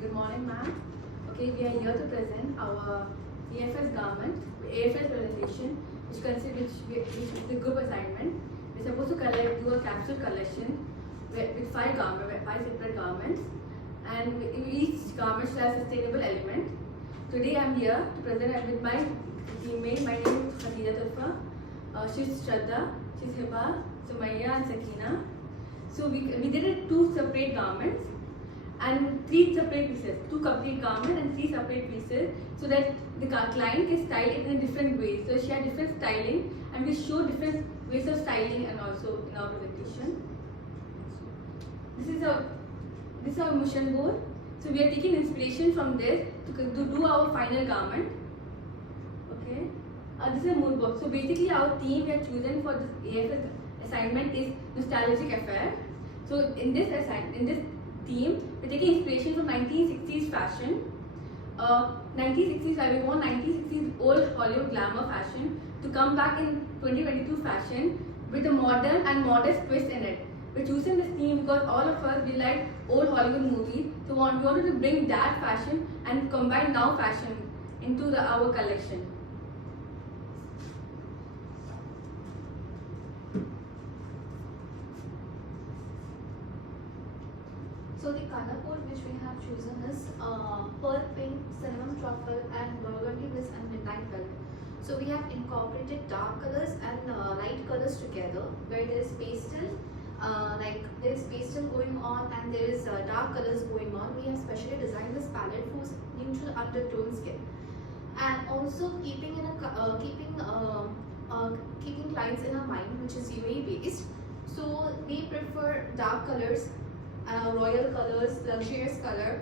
good morning, ma'am. Okay, we are here to present our AFS garment, AFS presentation, which is a group assignment. We're supposed to do a capsule collection with five separate garments, and each garment should have a sustainable element. Today I'm here to present it with my teammate. My name is Khadija Tulfa. She's Shraddha, she's Hiba, Sumaya, and Sakina. So we did it two separate garments and three separate pieces, two complete garments and three separate pieces, so that the client can style it in different ways. So she had different styling, and we show different ways of styling and also in our presentation. This is our motion board. So we are taking inspiration from this to do our final garment. Okay. This is a mood board. So basically our theme we have chosen for this AFS assignment is nostalgic affair. So in this theme, we're taking inspiration from 1960s fashion. 1960s, we want 1960s old Hollywood glamour fashion to come back in 2022 fashion with a modern and modest twist in it. We're choosing this theme because all of us, we like old Hollywood movies, so we wanted to bring that fashion and combine now fashion into our collection. So the color code which we have chosen is pearl pink, cinnamon truffle, and burgundy bliss and midnight velvet. So we have incorporated dark colors and light colors together, where there is pastel, there is pastel going on and there is dark colors going on. We have specially designed this palette for neutral undertone skin, and also keeping clients in our mind, which is UAE based. So we prefer dark colors, royal colors, luxurious color,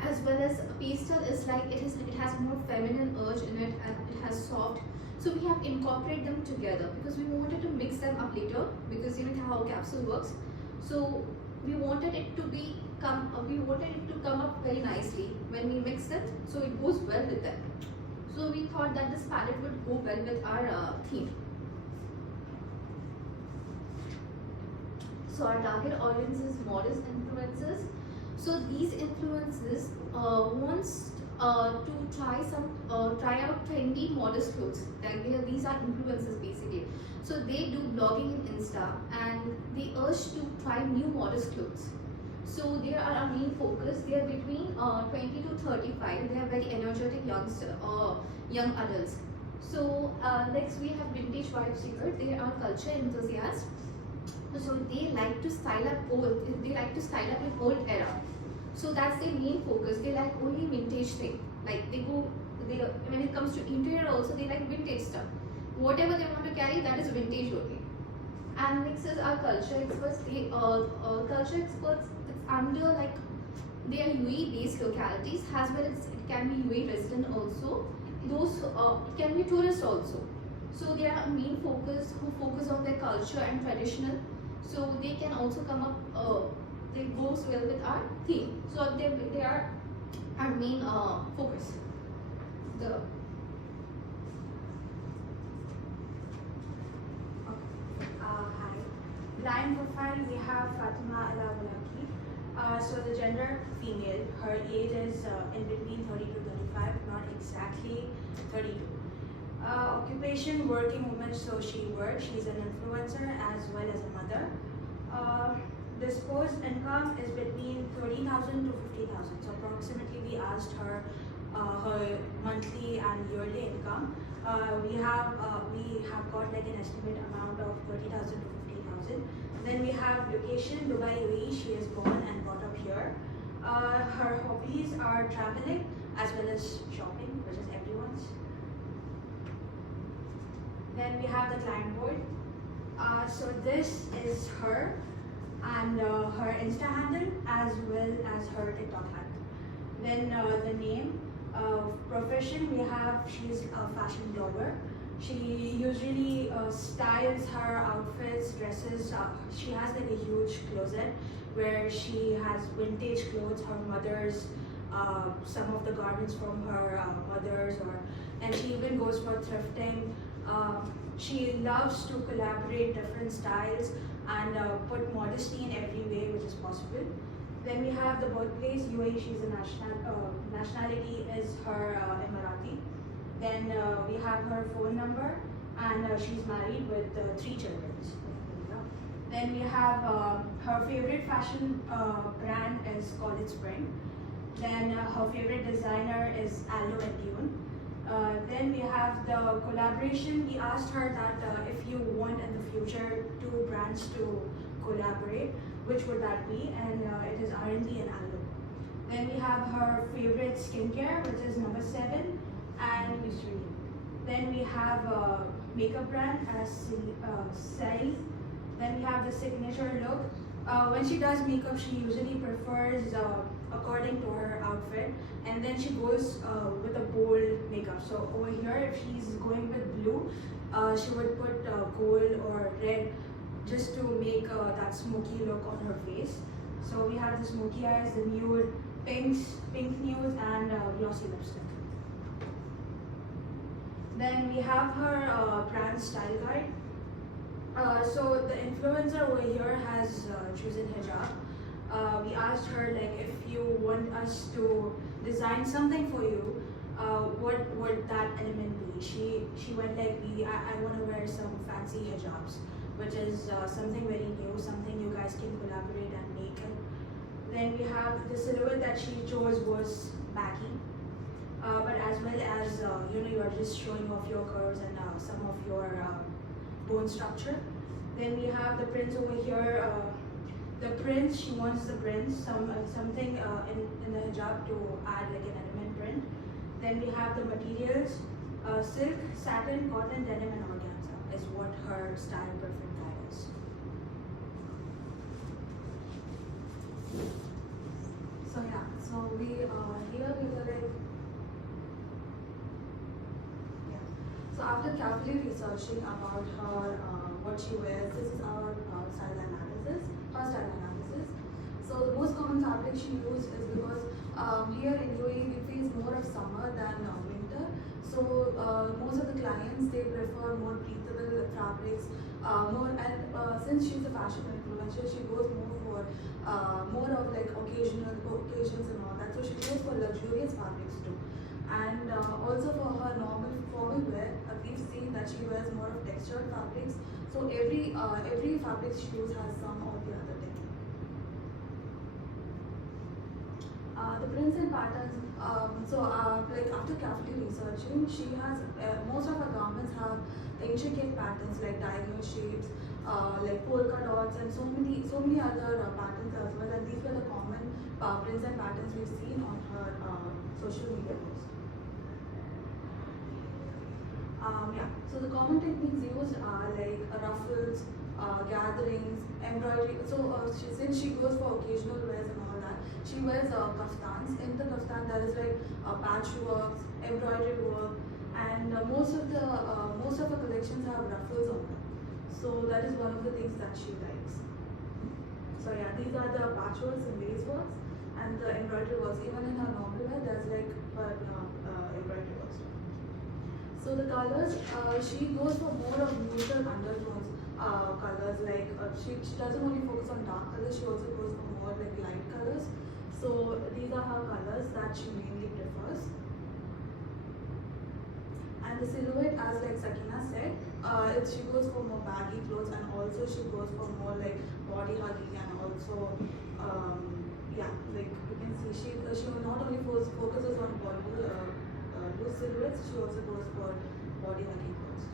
as well as pastel is like it has more feminine urge in it, and it has soft. So we have incorporated them together because we wanted to mix them up later, because you know how capsule works. So we wanted it to come up very nicely when we mix it, so it goes well with them. So we thought that this palette would go well with our theme. So our target audience is modest influencers. So these influencers wants to try out trendy modest clothes. These are influencers basically. So they do blogging in Insta, and they urge to try new modest clothes. So they are our main focus. They are between 20 to 35. They are very energetic young adults. So next we have vintage vibe seekers. They are culture enthusiasts. So they like to style up in old era. So that's their main focus. They like only vintage thing. Like when it comes to interior also, they like vintage stuff. Whatever they want to carry, that is vintage only. And next is our culture experts. Culture experts, it's under like they are UAE based localities, as well as it can be UAE resident also. Those it can be tourists also. So they are main focus who focus on their culture and traditional. So they can also come up. They goes well with our theme. So they are our main focus. Hi. Client profile, we have Fatima Ala Mulaki. So the gender, female. Her age is in between 30 to 35, not exactly 32. Occupation, working woman, so she works. She's an influencer as well as a mother. Disposed income is between 30,000 to 50,000. So approximately we asked her her monthly and yearly income. We have got like an estimate amount of 30,000 to 50,000. Then we have location, Dubai, UAE. She is born and brought up here. Her hobbies are traveling as well as shopping, which is everyone's. Then we have the client board. So this is her and her Insta handle as well as her TikTok handle. Then the name, profession, we have she's a fashion blogger. She usually styles her outfits, dresses. She has like a huge closet where she has vintage clothes, her mother's, some of the garments from her mother's, and she even goes for thrifting. She loves to collaborate different styles and put modesty in every way which is possible. Then we have the birthplace, UAE. She's a nationality is her Emirati. Then we have her phone number, and she's married with 3 children. Then we have her favorite fashion brand is called Spring. Then her favorite designer is Aldo and Dune. Then we have the collaboration. We asked her that if you want in the future 2 brands to collaborate, which would that be? And it is R&D and Aldo. Then we have her favorite skincare, which is number 7, and Eucerin. Then we have a makeup brand as Sally. Then we have the signature look. When she does makeup, she usually prefers according to her outfit, and then she goes with a bold makeup. So over here, if she's going with blue, she would put gold or red just to make that smoky look on her face. So we have the smoky eyes, the nude, pink nudes, and glossy lipstick. Then we have her brand style guide. So the influencer over here has chosen hijab. We asked her like, if you want us to design something for you, what would that element be? She went like, I want to wear some fancy hijabs, which is something very new, something you guys can collaborate and make it. Then we have the silhouette that she chose was baggy, but as well as you are just showing off your curves and some of your bone structure. Then we have the prints over here. The prints, she wants the prints, something in the hijab to add like an element print. Then we have the materials, silk, satin, cotton, denim, and organza is what her style perfect guide is. So yeah, so we here we were like, yeah. So after carefully researching about her what she wears, this is our style analysis. Her style analysis. So the most common fabric she used is because here in UAE we face more of summer than winter. So most of the clients, they prefer more breathable fabrics, since she's a fashion influencer, she goes more for more of like occasions and all that. So she goes for luxurious fabrics too. And also for her normal formal wear, we've seen that she wears more of textured fabrics. So every fabric she uses has some or the other technique. The prints and patterns. Like after carefully researching, she has most of her garments have intricate patterns like diagonal shapes, like polka dots, and so many other patterns as well. And these were the common prints and patterns we've seen on her social media posts. Yeah. So the common techniques used are like ruffles, gatherings, embroidery. So since she goes for occasional wears and all that, she wears kaftans. In the kaftan there is like patchwork, embroidery work, and most of her collections have ruffles on them. So that is one of the things that she likes. So yeah, these are the patchworks and lace works, and the embroidery works. Even in her normal wear, there's like embroidery works. So the colors, she goes for more of neutral undertones colors. Like she doesn't only focus on dark colors, she also goes for more like light colors. So these are her colors that she mainly prefers. And the silhouette, as like Sakina said, she goes for more baggy clothes, and also she goes for more like body hugging, and also yeah, like you can see she not only focuses on body loose silhouettes, she also goes for body hugging clothes.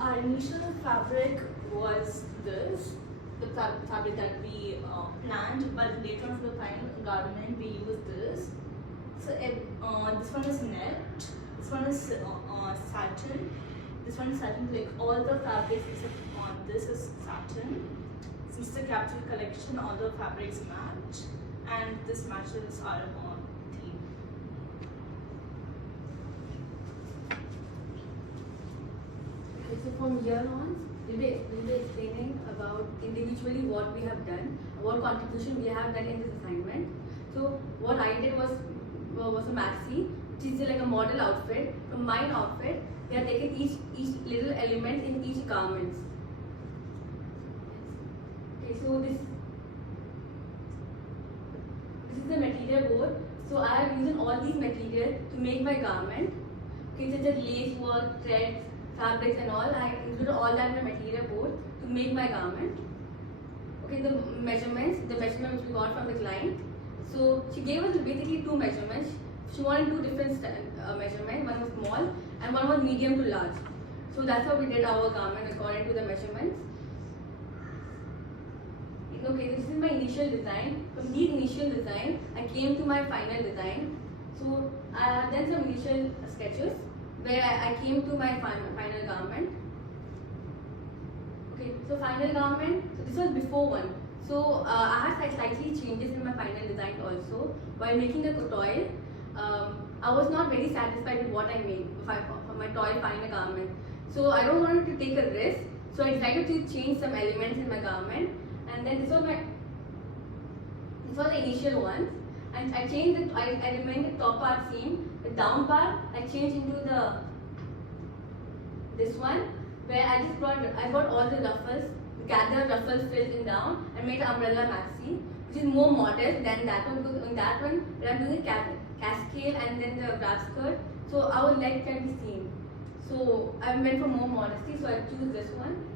Our initial fabric was this, the fabric that we planned, but later on for the final garment we used this. So this one is net, this one is satin, this one is satin. Like all the fabrics except on this is satin. Since the capsule collection, all the fabrics match, and this matches our theme. Okay, so from here on, we'll be explaining about individually what we have done, what contribution we have done in this assignment. So what I did was a maxi, which is like a model outfit. From my outfit, we have taken each little element in each garment. so this is the material board. So I have used all these materials to make my garment. Okay, such as lace work, threads, fabrics and all. I included all that in my material board to make my garment. Okay, the measurement which we got from the client. So she gave us basically two measurements. She wanted two different measurements. One was small and one was medium to large. So that's how we did our garment according to the measurements. Okay, this is my initial design. From these initial design, I came to my final design. So I have done some initial sketches where I came to my final garment. Okay, so final garment. So this was before one. So I had slightly changes in my final design also. While making the toil, I was not very satisfied with what I made for my toy final garment. So I don't want to take a risk. So I decided to change some elements in my garment. And then this was the initial one, and I changed it. I remained the top part same. The down part I changed into this one, where I got all the ruffles, gathered ruffles filled in down, and made an umbrella maxi, which is more modest than that one, because in that one where I'm doing a cascade and then the wrap skirt, so our leg can be seen. So I went for more modesty, so I choose this one.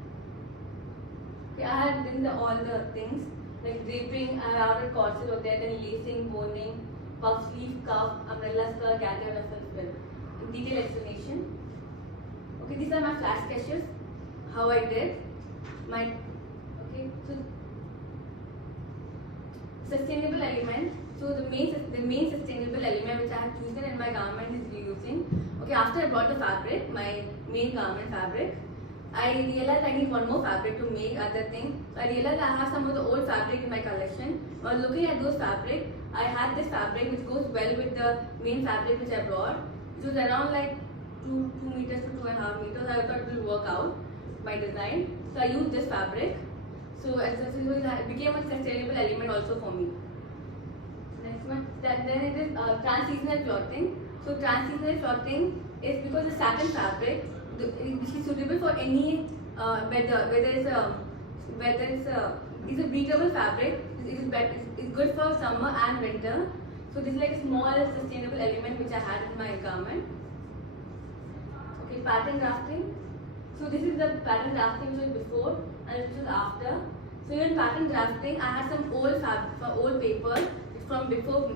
Okay, I had done all the things like draping, I added corset over there, then lacing, boning, puff sleeve, cuff, umbrella skirt, gathered ruffle fill. Detailed explanation. Okay, these are my flash sketches. How I did my so sustainable element. So the main sustainable element which I have chosen in my garment is reusing. Okay, after I brought the fabric, my main garment fabric, I realized I need one more fabric to make other things. So I realized I have some of the old fabric in my collection. While looking at those fabric, I had this fabric which goes well with the main fabric which I brought. It was around like 2 meters to 2.5 meters. I thought it will work out my design. So I used this fabric. So it became a sustainable element also for me. Next one, then it is trans-seasonal clothing. So trans-seasonal clothing is because the satin fabric, which is suitable for any weather, it's a breathable fabric. It's good for summer and winter. So this is like a small sustainable element which I had in my garment. Okay, pattern drafting. So this is the pattern drafting which was before and which was after. So in pattern drafting, I had some old paper from before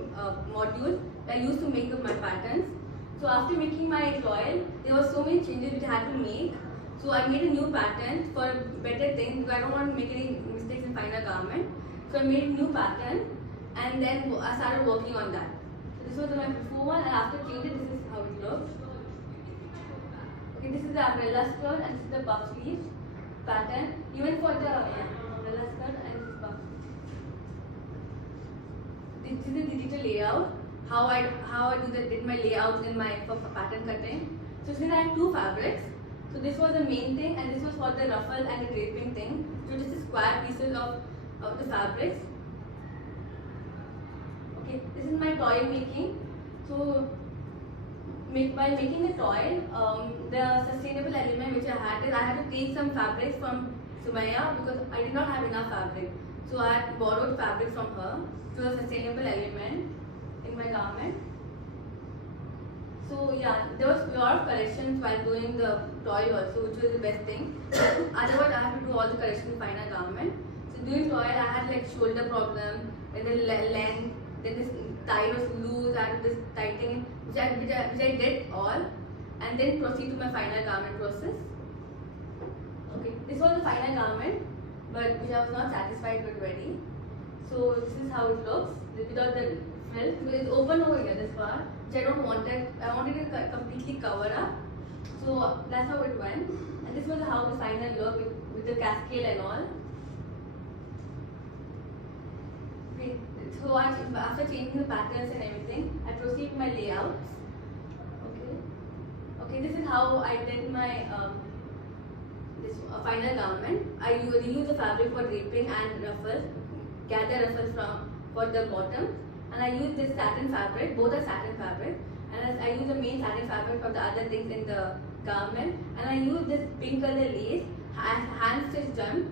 modules that I used to make my patterns. So after making my toil, there were so many changes which I had to make. So I made a new pattern for better things because I don't want to make any mistakes in final garment. So I made a new pattern and then I started working on that. So this was my before one, and after changing, this is how it looks. Okay, this is the umbrella skirt and this is the puff sleeve pattern. Even for the umbrella skirt and this puff. This is the digital layout. How I did my layout in my for pattern cutting. So since I had two fabrics, so this was the main thing and this was for the ruffle and the draping thing. So just the square pieces of the fabrics. Okay, this is my toy making. So while making the toy, the sustainable element which I had is I had to take some fabrics from Sumaya because I did not have enough fabric. So I had borrowed fabric from her. So a sustainable element in my garment. So yeah, there was a lot of corrections while doing the toy also, which was the best thing. Otherwise, I had to do all the corrections in final garment. So doing toy, I had like shoulder problem, then the length, then this tie was loose, I had this tightening, which I did all, and then proceed to my final garment process. Okay, this was the final garment, but which I was not satisfied with ready. So this is how it looks without the frill. It's open over here this part, which I don't want it. I wanted it to completely cover up. So that's how it went. And this was how the final look with the cascade and all. Okay. So after changing the patterns and everything, I proceed my layouts. Okay. Okay. This is how I did my this final garment. I reuse the fabric for draping and ruffles. Gather ruffles for the bottom, and I use this satin fabric, both are satin fabric, and I use the main satin fabric for the other things in the garment, and I use this pink color lace, hand stitch done,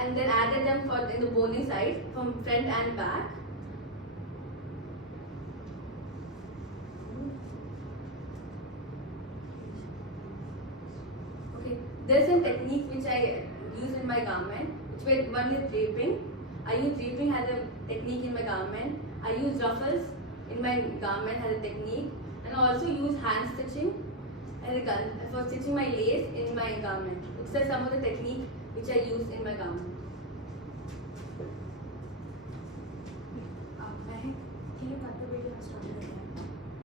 and and then added them in the boning side from front and back. Okay, there's a technique which I use in my garment, one is draping. I use draping as a technique in my garment. I use ruffles in my garment as a technique, and I also use hand stitching as for stitching my lace in my garment. These are some of the techniques which I use in my garment.